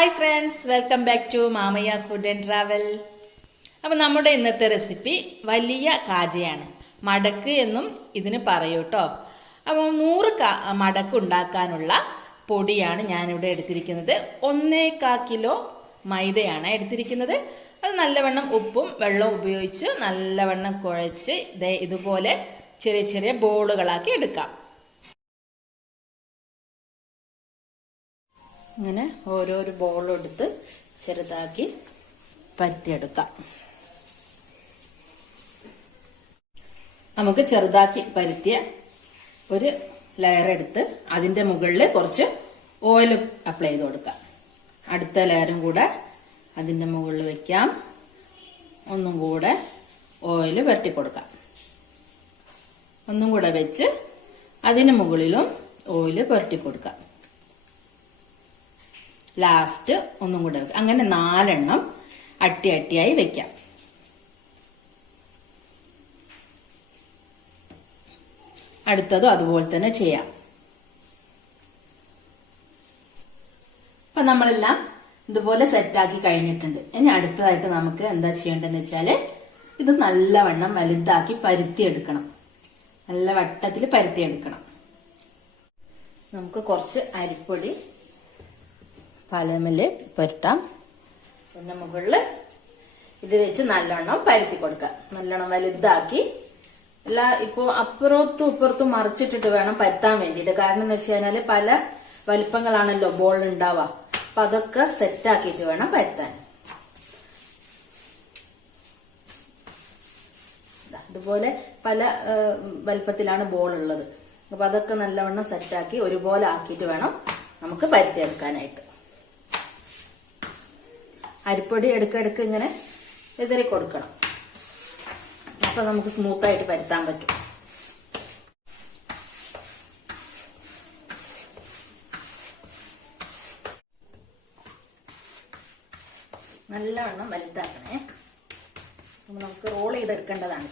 Hi friends, welcome back to മamayyas food and travel. അപ്പോൾ നമ്മുടെ ഇന്നത്തെ റെസിപ്പി വലിയ കാജയാണ്. മടക്ക് എന്നും ഇതിന് പറയൂ കേട്ടോ. അപ്പോൾ 100 മടക്ക് ഉണ്ടാക്കാനുള്ള പൊടിയാണ് ഞാനിവിടെ എടുത്തിരിക്കുന്നത്. 1.25 കിലോ മൈദയാണ് എടുത്തിരിക്കുന്നത്. അത് നല്ലവണ്ണം ഉപ്പും വെള്ളവും ഉപയോഗിച്ച് നല്ലവണ്ണം കുഴച്ച് ഇതുപോലെ ചെറിയ ചെറിയ ബോളുകളാക്കി എടുക്കാം. ഇങ്ങനെ ഓരോരോ ബോളും എടുത്ത് ചെറുതാക്കി പരത്തിയെടുക്കാം. നമുക്ക് ചെറുതാക്കി പരത്തിയ ഒരു ലെയർ എടുത്ത് അതിന്റെ മുകളിൽ കുറച്ച് ഓയിൽ അപ്ലൈ ചെയ്ത് കൊടുക്കാം. അടുത്ത ലെയറും കൂടെ അതിന്റെ മുകളിൽ വെക്കാം. ഒന്നും കൂടെ ഓയിൽ പുരട്ടി കൊടുക്കാം. ഒന്നും കൂടെ വെച്ച് അതിന് മുകളിലും ഓയിൽ പുരട്ടി കൊടുക്കാം. ലാസ്റ്റ് ഒന്നും കൂടെ വെക്കാം. അങ്ങനെ 4 എണ്ണം അട്ടിയായി വെക്കാം. അടുത്തതും അതുപോലെ തന്നെ ചെയ്യാം. അപ്പൊ നമ്മളെല്ലാം ഇതുപോലെ സെറ്റാക്കി കഴിഞ്ഞിട്ടുണ്ട്. ഇനി അടുത്തതായിട്ട് നമുക്ക് എന്താ ചെയ്യേണ്ടതെന്ന് വെച്ചാല് ഇത് നല്ലവണ്ണം വലുതാക്കി പരുത്തിയെടുക്കണം. നല്ല വട്ടത്തിൽ പരുത്തിയെടുക്കണം. നമുക്ക് കുറച്ച് അരിപ്പൊടി പലമല് പുരട്ടാം. പിന്നെ മുകളിൽ ഇത് വെച്ച് നല്ലോണം പരത്തി കൊടുക്കാം. നല്ലോണം വലുതാക്കി ഇപ്പോ അപ്പുറത്തും ഇപ്പുറത്തും മറിച്ചിട്ടിട്ട് വേണം പരത്താൻ വേണ്ടിയിട്ട്. കാരണം എന്ന് വെച്ച് കഴിഞ്ഞാല് പല വലിപ്പങ്ങളാണല്ലോ ബോൾ ഉണ്ടാവുക. അപ്പൊ അതൊക്കെ സെറ്റാക്കിയിട്ട് വേണം പരത്താൻ. ഇതുപോലെ പല വലിപ്പത്തിലാണ് ബോൾ ഉള്ളത്. അപ്പൊ അതൊക്കെ നല്ലവണ്ണം സെറ്റാക്കി ഒരുപോലെ ആക്കിയിട്ട് വേണം നമുക്ക് പരത്തിയെടുക്കാനായിട്ട്. അരിപ്പൊടി ഇടയ്ക്കിടയ്ക്ക് ഇങ്ങനെ എതിരി കൊടുക്കണം. അപ്പൊ നമുക്ക് സ്മൂത്തായിട്ട് പരത്താൻ പറ്റും. നല്ലവണ്ണം വലുതാക്കണേ. നമുക്ക് റോൾ ചെയ്തെടുക്കേണ്ടതാണ്.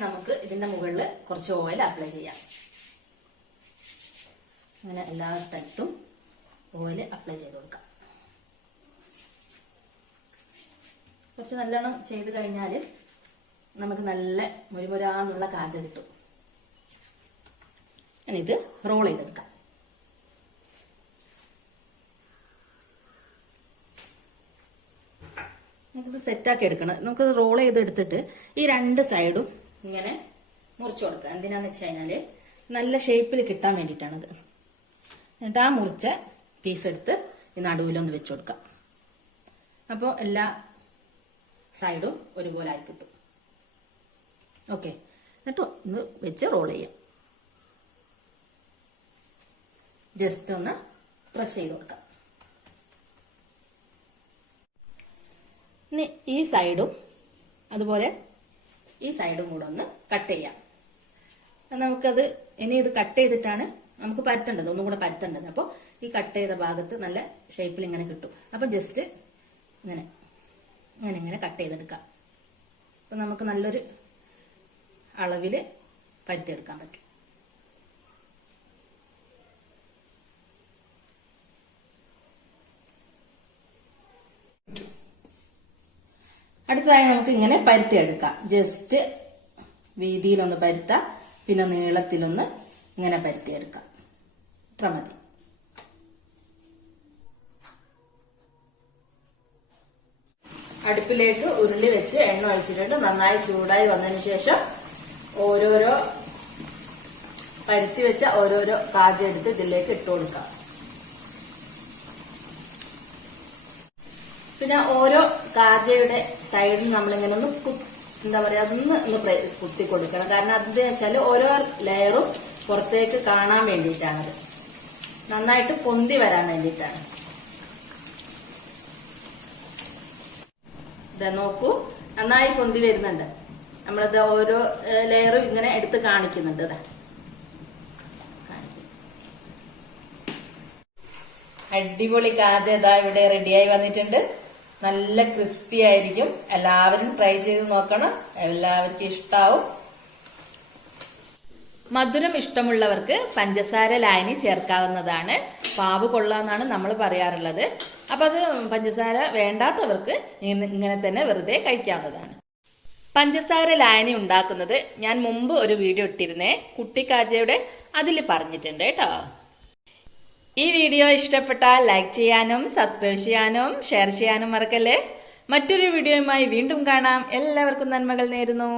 നമുക്ക് ഇതിന്റെ മുകളിൽ കുറച്ച് ഓയിൽ അപ്ലൈ ചെയ്യാം. അങ്ങനെ എല്ലാ സ്ഥലത്തും ഓയിൽ അപ്ലൈ ചെയ്ത് കൊടുക്കാം. കുറച്ച് നല്ലോണം ചെയ്ത് കഴിഞ്ഞാല് നമുക്ക് നല്ല മുരുമുരാന്നുള്ള കാജ കിട്ടും. ഇത് റോൾ ചെയ്തെടുക്കാം. നമുക്കിത് സെറ്റാക്കി എടുക്കണം. നമുക്കത് റോൾ ചെയ്തെടുത്തിട്ട് ഈ 2 സൈഡും ഇങ്ങനെ മുറിച്ചു കൊടുക്കുക. എന്തിനാന്ന് വെച്ച് കഴിഞ്ഞാല് നല്ല ഷേപ്പിൽ കിട്ടാൻ വേണ്ടിയിട്ടാണത്. എന്നിട്ട് ആ മുറിച്ച പീസ് എടുത്ത് ഈ നടുവിലൊന്ന് വെച്ചു കൊടുക്കാം. അപ്പോൾ എല്ലാ സൈഡും ഒരുപോലെ ആയി കിട്ടും. ഓക്കെ, എന്നിട്ട് ഒന്ന് വെച്ച് റോൾ ചെയ്യാം. ജസ്റ്റ് ഒന്ന് പ്രസ് ചെയ്ത് കൊടുക്കാം. ഇനി ഈ സൈഡും അതുപോലെ ഈ സൈഡും കൂടെ ഒന്ന് കട്ട് ചെയ്യാം. നമുക്കത് ഇനി ഇത് കട്ട് ചെയ്തിട്ടാണ് നമുക്ക് പരത്തേണ്ടത്, ഒന്നും കൂടെ പരത്തേണ്ടത്. അപ്പോൾ ഈ കട്ട് ചെയ്ത ഭാഗത്ത് നല്ല ഷേപ്പിൽ ഇങ്ങനെ കിട്ടും. അപ്പൊ ജസ്റ്റ് ഇങ്ങനെ ഇങ്ങനെ ഇങ്ങനെ കട്ട് ചെയ്തെടുക്കാം. അപ്പൊ നമുക്ക് നല്ലൊരു അളവില് പരത്തിയെടുക്കാൻ പറ്റും. അടുത്തതായി നമുക്ക് ഇങ്ങനെ പരത്തിയെടുക്കാം. ജസ്റ്റ് വീതിയിലൊന്ന് പരത്താം, പിന്നെ നീളത്തിലൊന്ന് ഇങ്ങനെ പരത്തിയെടുക്കാം. ഇത്ര മതി. അടുപ്പിലേക്ക് ഉരുളി വെച്ച് എണ്ണ ഒഴിച്ചിട്ടുണ്ട്. നന്നായി ചൂടായി വന്നതിന് ശേഷം ഓരോരോ പരുത്തി വെച്ച ഓരോരോ കാജ എടുത്ത് ഇതിലേക്ക് ഇട്ട് കൊടുക്കാം. പിന്നെ ഓരോ കാജയുടെ സൈഡിൽ നമ്മളിങ്ങനെ ഒന്ന് എന്താ പറയുക, അതൊന്ന് കുത്തി കൊടുക്കണം. കാരണം അതെന്ന് വെച്ചാൽ ഓരോ ലെയറും പുറത്തേക്ക് കാണാൻ വേണ്ടിയിട്ടാണത്, നന്നായിട്ട് പൊന്തി വരാൻ വേണ്ടിയിട്ടാണ്. ഇതാ നോക്കൂ, നന്നായി പൊന്തി വരുന്നുണ്ട്. നമ്മളിത് ഓരോ ലെയറും ഇങ്ങനെ എടുത്ത് കാണിക്കുന്നുണ്ട്. ഇതാ അടിപൊളി കാജ ഇതാ ഇവിടെ റെഡിയായി വന്നിട്ടുണ്ട്. നല്ല ക്രിസ്പി ആയിരിക്കും. എല്ലാവരും ട്രൈ ചെയ്ത് നോക്കണം, എല്ലാവർക്കും ഇഷ്ടാവും. മധുരം ഇഷ്ടമുള്ളവർക്ക് പഞ്ചസാര ലായനി ചേർക്കാവുന്നതാണ്. പാവ് കൊള്ളാന്നാണ് നമ്മൾ പറയാറുള്ളത്. അപ്പം അത് പഞ്ചസാര വേണ്ടാത്തവർക്ക് ഇങ്ങനെ തന്നെ വെറുതെ കഴിക്കാവുന്നതാണ്. പഞ്ചസാര ലായനി ഉണ്ടാക്കുന്നത് ഞാൻ മുമ്പ് ഒരു വീഡിയോ ഇട്ടിരുന്നേ, കുട്ടിക്കാജയുടെ, അതിൽ പറഞ്ഞിട്ടുണ്ട് കേട്ടോ. ഈ വീഡിയോ ഇഷ്ടപ്പെട്ടാൽ ലൈക്ക് ചെയ്യാനും സബ്സ്ക്രൈബ് ചെയ്യാനും ഷെയർ ചെയ്യാനും മറക്കല്ലേ. മറ്റൊരു വീഡിയോയുമായി വീണ്ടും കാണാം. എല്ലാവർക്കും നന്മകൾ നേരുന്നു.